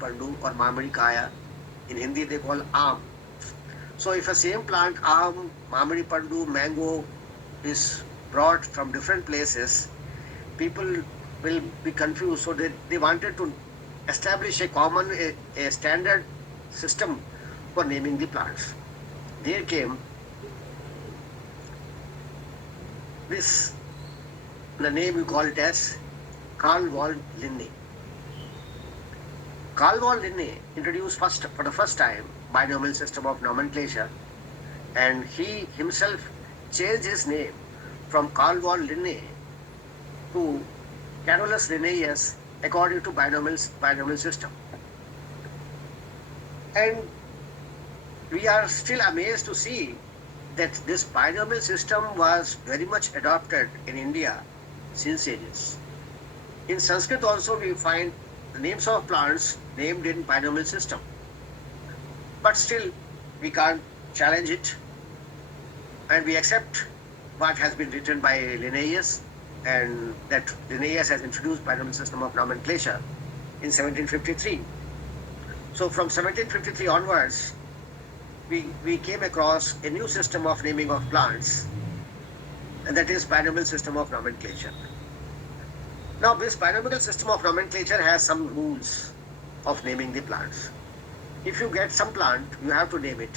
Pandu or Mamadi Kaya. In Hindi, they call Aam. So if a same plant, Aam, Mamadi Pandu, mango, is brought from different places, people will be confused. So they wanted to establish a common, a standard system for naming the plants. There came this, the name we call it as Carl von Linné. Carl von Linné introduced for the first time binomial system of nomenclature, and he himself changed his name from Carl von Linné to Carolus Linnaeus according to binomial system. And we are still amazed to see that this binomial system was very much adopted in India since ages. In Sanskrit also we find the names of plants named in binomial system. But still we can't challenge it, and we accept what has been written by Linnaeus, and that Linnaeus has introduced binomial system of nomenclature in 1753. So from 1753 onwards, we came across a new system of naming of plants, and that is binomial system of nomenclature. Now, this binomial system of nomenclature has some rules of naming the plants. If you get some plant, you have to name it.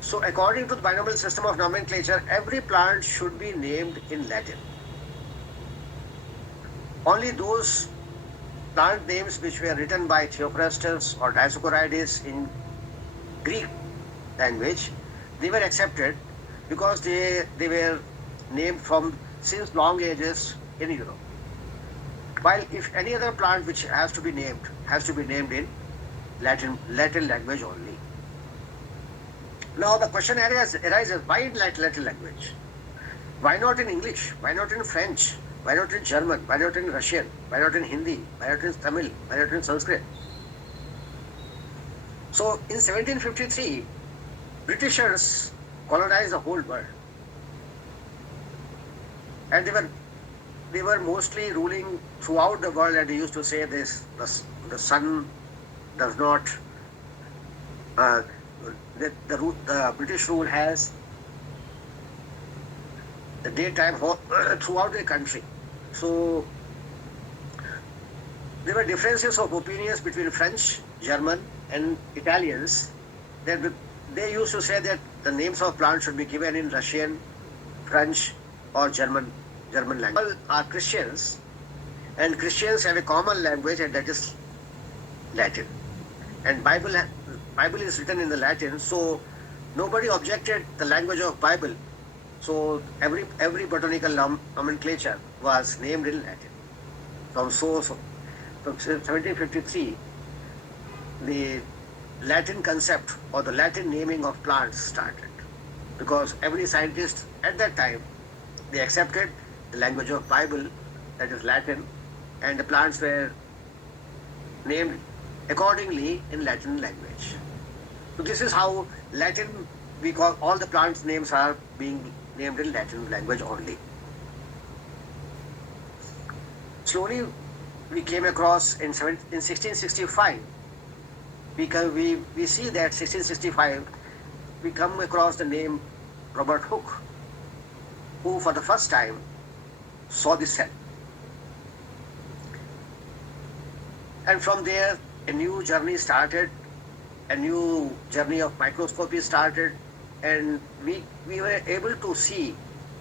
So, according to the binomial system of nomenclature, every plant should be named in Latin. Only those plant names which were written by Theophrastus or Dioscorides in Greek language, they were accepted because they were named from since long ages in Europe. While if any other plant which has to be named in Latin language only. Now the question arises, why in Latin language? Why not in English? Why not in French? Why not in German? Why not in Russian? Why not in Hindi? Why not in Tamil? Why not in Sanskrit? So in 1753, Britishers colonized the whole world, and they were mostly ruling throughout the world, and they used to say this: the sun does not, the British rule has the daytime throughout the country. So there were differences of opinions between French, German, and Italians. That they used to say that the names of plants should be given in Russian, French, or German language. All are Christians, and Christians have a common language, and that is Latin. And Bible is written in the Latin, so nobody objected the language of Bible. So every botanical nomenclature was named in Latin. From 1753, the Latin concept or the Latin naming of plants started, because every scientist at that time, they accepted the language of Bible, that is Latin, and the plants were named accordingly in Latin language. So this is how Latin, we call all the plants names are being named in Latin language only. Slowly we came across in 1665, we see that 1665 we come across the name Robert Hooke, who for the first time saw the cell. And from there a new journey started, a new journey of microscopy started, and we were able to see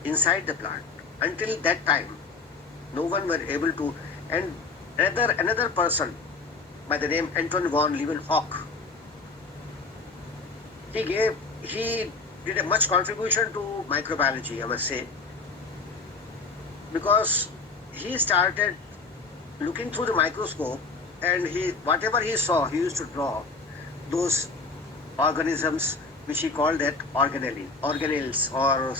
inside the plant. Until that time, no one were able to. And another person by the name Anton von Leeuwenhoek, he did a much contribution to microbiology, I must say, because he started looking through the microscope, and whatever he saw, he used to draw those organisms which he called that organelles or